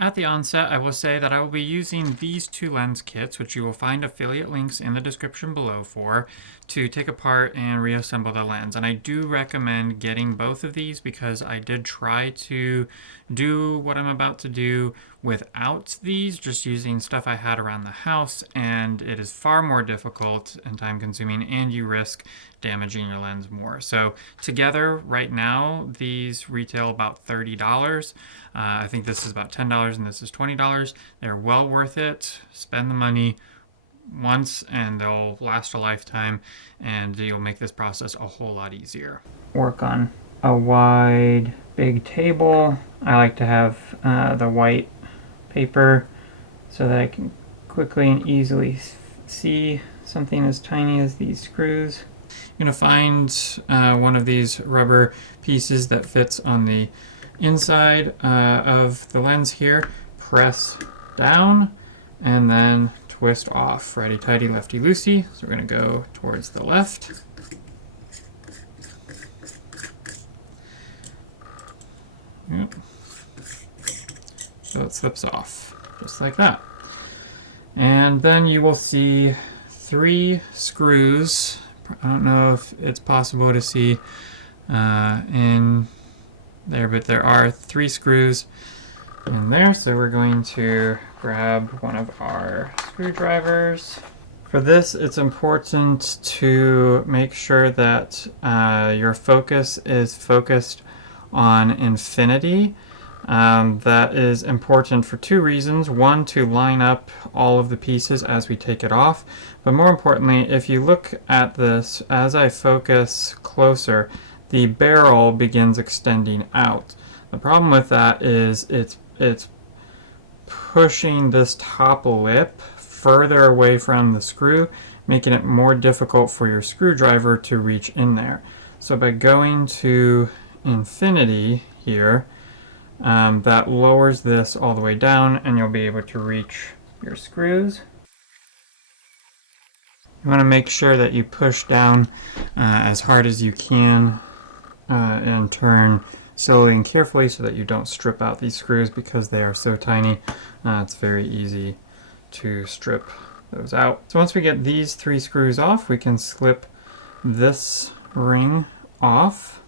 At the onset, I will say that I will be using these two lens kits, which you will find affiliate links in the description below for, to take apart and reassemble the lens. And I do recommend getting both of these because I did try to do what I'm about to do without these, just using stuff I had around the house, and it is far more difficult and time consuming, and you risk damaging your lens more. So together right now these retail about $30. I think this is about $10 and this is $20. They're well worth it. Spend the money once and they'll last a lifetime, and you'll make this process a whole lot easier. Work on a wide big table. I like to have the white paper so that I can quickly and easily see something as tiny as these screws. You're going to find one of these rubber pieces that fits on the inside of the lens here. Press down and then twist off. Righty tighty, lefty loosey. So we're going to go towards the left. Yep. So it slips off, just like that. And then you will see 3 screws. I don't know if it's possible to see in there, but there are 3 screws in there. So we're going to grab one of our screwdrivers. For this, it's important to make sure that your focus is focused on infinity. That is important for 2 reasons. One, to line up all of the pieces as we take it off. But more importantly, if you look at this, as I focus closer, the barrel begins extending out. The problem with that is it's pushing this top lip further away from the screw, making it more difficult for your screwdriver to reach in there. So by going to infinity here, that lowers this all the way down and you'll be able to reach your screws. You want to make sure that you push down as hard as you can and turn slowly and carefully so that you don't strip out these screws because they are so tiny. It's very easy to strip those out. So once we get these 3 screws off, we can slip this ring off,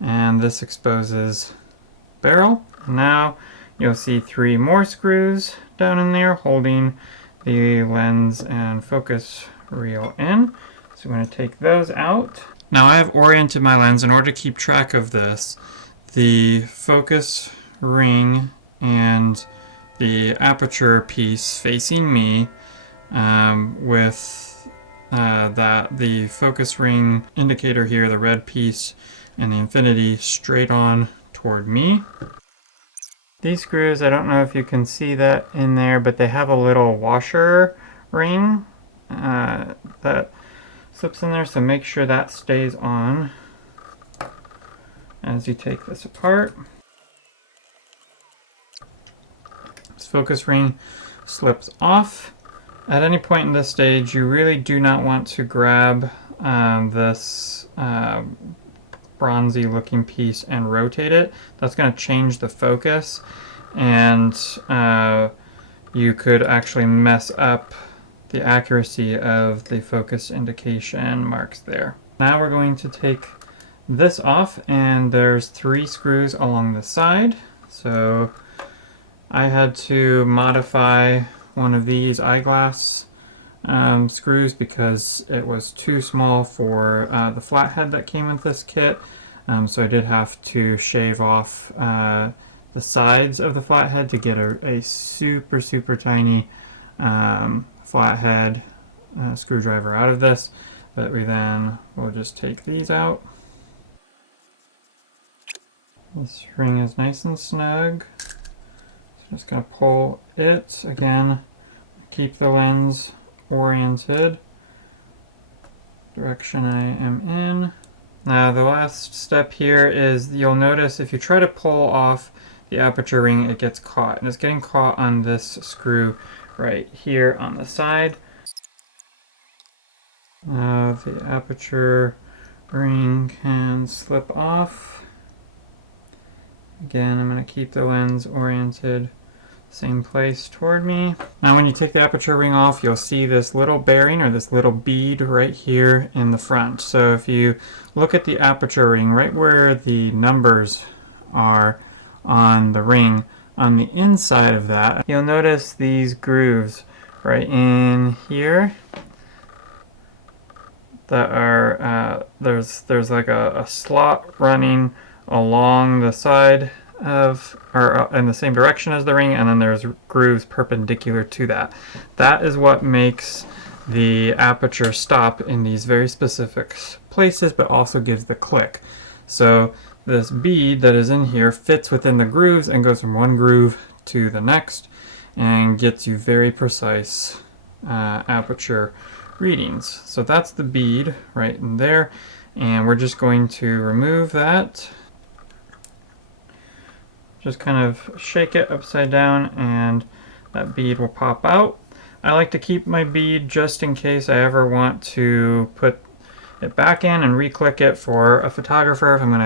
and this exposes barrel. Now you'll see 3 more screws down in there holding the lens and focus reel in. So I'm going to take those out. Now I have oriented my lens in order to keep track of this. The focus ring and the aperture piece facing me, with the focus ring indicator here, the red piece, and the infinity straight on toward me. These screws, I don't know if you can see that in there, but they have a little washer ring that slips in there, so make sure that stays on as you take this apart. This focus ring slips off. At any point in this stage, you really do not want to grab this bronzy looking piece and rotate it. That's going to change the focus, and you could actually mess up the accuracy of the focus indication marks there. Now we're going to take this off, and there's 3 screws along the side. So I had to modify one of these eyeglass screws because it was too small for the flathead that came with this kit. So I did have to shave off the sides of the flathead to get a super tiny flathead screwdriver out of this. But we then will just take these out. This ring is nice and snug. So just going to pull it again. Keep the lens oriented direction I am in. Now the last step here is, you'll notice if you try to pull off the aperture ring, it gets caught, and it's getting caught on this screw right here on the side. The aperture ring can slip off, Again, I'm going to keep the lens oriented same place toward me. Now when you take the aperture ring off, you'll see this little bearing or this little bead right here in the front. So if you look at the aperture ring, right where the numbers are on the ring, on the inside of that, you'll notice these grooves right in here that are, there's like a slot running along the side of, or in the same direction as the ring, and then there's grooves perpendicular to that. That is what makes the aperture stop in these very specific places, but also gives the click. So this bead that is in here fits within the grooves and goes from one groove to the next and gets you very precise aperture readings. So that's the bead right in there, and we're just going to remove that. Just kind of shake it upside down and that bead will pop out. I like to keep my bead just in case I ever want to put it back in and re-click it for a photographer if I'm going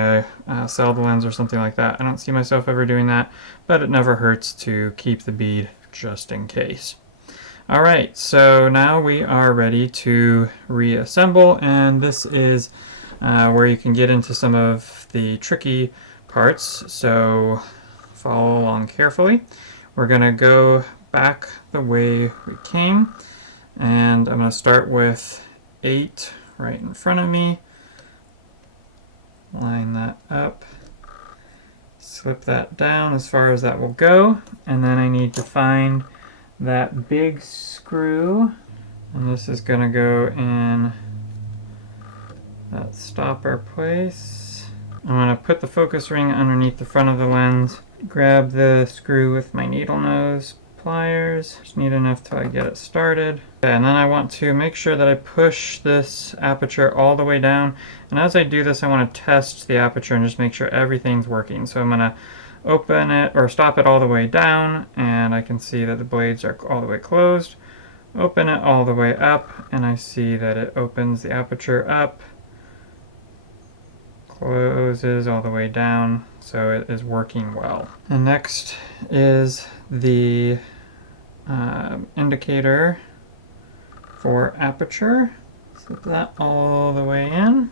to sell the lens or something like that. I don't see myself ever doing that, but it never hurts to keep the bead just in case. Alright, so now we are ready to reassemble, and this is where you can get into some of the tricky parts, so follow along carefully. We're going to go back the way we came, and I'm going to start with 8 right in front of me. Line that up, slip that down as far as that will go, and then I need to find that big screw, and this is going to go in that stopper place. I'm going to put the focus ring underneath the front of the lens, grab the screw with my needle nose pliers, just need enough till I get it started. Okay, and then I want to make sure that I push this aperture all the way down, and as I do this I want to test the aperture and just make sure everything's working. So I'm going to open it or stop it all the way down, and I can see that the blades are all the way closed. Open it all the way up, and I see that it opens the aperture up, closes all the way down, so it is working well. And next is the indicator for aperture. Slip that all the way in,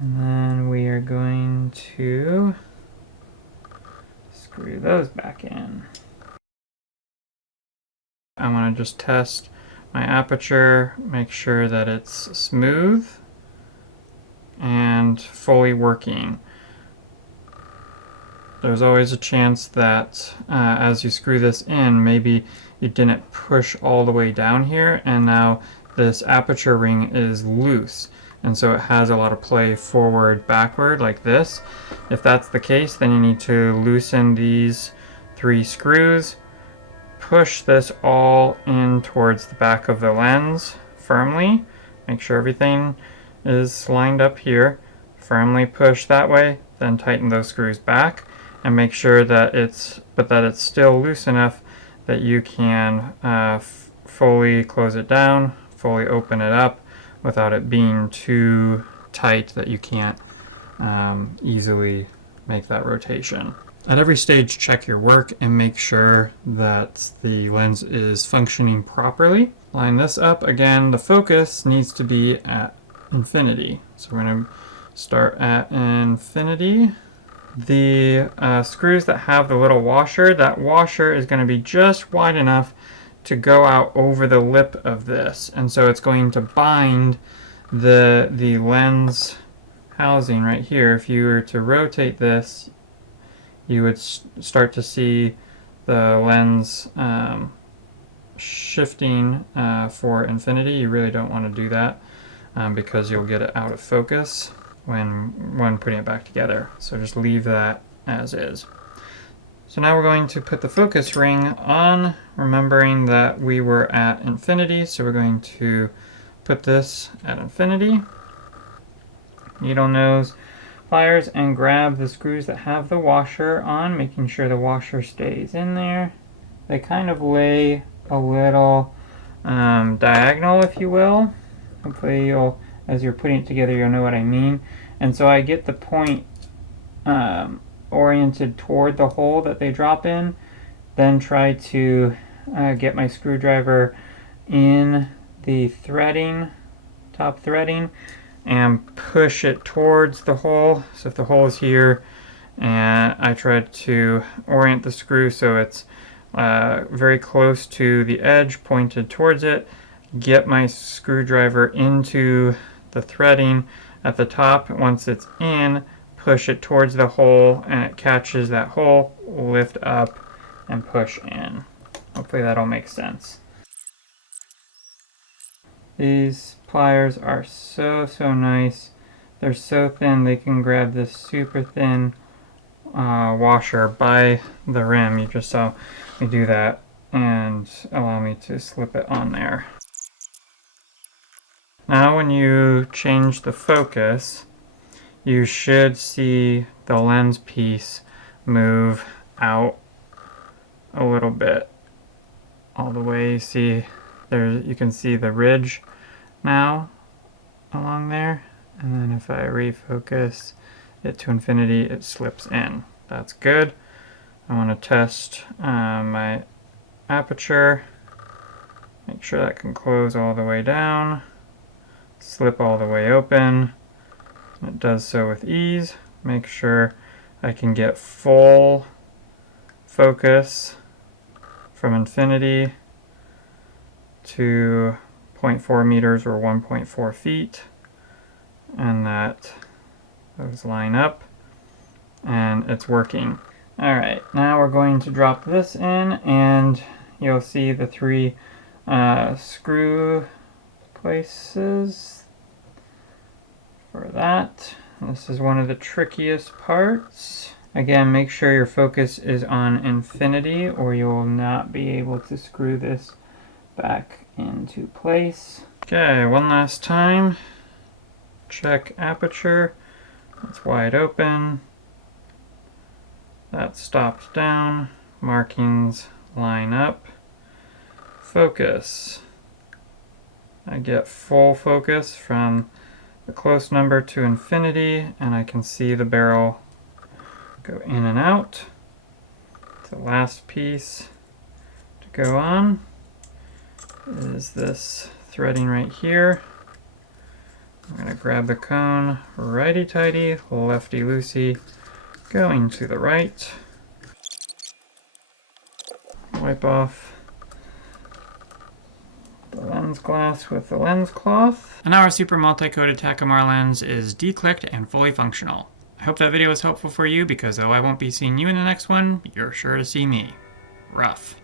and then we are going to screw those back in. I want to just test my aperture, make sure that it's smooth and fully working. There's always a chance that as you screw this in, maybe you didn't push all the way down here, and now this aperture ring is loose, and so it has a lot of play forward, backward, like this. If that's the case, then you need to loosen these 3 screws, push this all in towards the back of the lens firmly, make sure everything is lined up here, firmly push that way, then tighten those screws back, and make sure that it's still loose enough that you can fully close it down, fully open it up without it being too tight that you can't easily make that rotation. At every stage, check your work and make sure that the lens is functioning properly. Line this up. Again, the focus needs to be at infinity. So we're going to start at infinity. The screws that have the little washer, that washer is going to be just wide enough to go out over the lip of this, and so it's going to bind the lens housing right here. If you were to rotate this, you would start to see the lens shifting for infinity. You really don't want to do that because you'll get it out of focus when putting it back together. So just leave that as is. So now we're going to put the focus ring on, remembering that we were at infinity, so we're going to put this at infinity. Needle nose pliers, and grab the screws that have the washer on, making sure the washer stays in there. They kind of lay a little diagonal, if you will. Hopefully you'll, as you're putting it together, you'll know what I mean. And so I get the point oriented toward the hole that they drop in. Then try to get my screwdriver in the threading, top threading, and push it towards the hole. So if the hole is here, and I try to orient the screw so it's very close to the edge, pointed towards it, get my screwdriver into the threading at the top. Once it's in, push it towards the hole and it catches that hole, lift up and push in. Hopefully that'll make sense. These pliers are so nice. They're so thin they can grab this super thin washer by the rim. You just saw me do that and allow me to slip it on there. Now when you change the focus, you should see the lens piece move out a little bit all the way. You see there, you can see the ridge now along there, and then if I refocus it to infinity, it slips in. That's good. I want to test my aperture, make sure that can close all the way down, slip all the way open. It does so with ease. Make sure I can get full focus from infinity to 0.4 meters or 1.4 feet, and that those line up and it's working. Alright, now we're going to drop this in and you'll see the three screw places for that. This is one of the trickiest parts. Again, make sure your focus is on infinity or you will not be able to screw this back into place. Okay, one last time. Check aperture. It's wide open. That stops down. Markings line up. Focus. I get full focus from the close number to infinity, and I can see the barrel go in and out. The last piece to go on is this threading right here. I'm going to grab the cone, righty-tighty, lefty-loosey, going to the right. Wipe off the lens glass with the lens cloth. And now our super multi-coated Takumar lens is declicked and fully functional. I hope that video was helpful for you because though I won't be seeing you in the next one, you're sure to see me. Rough.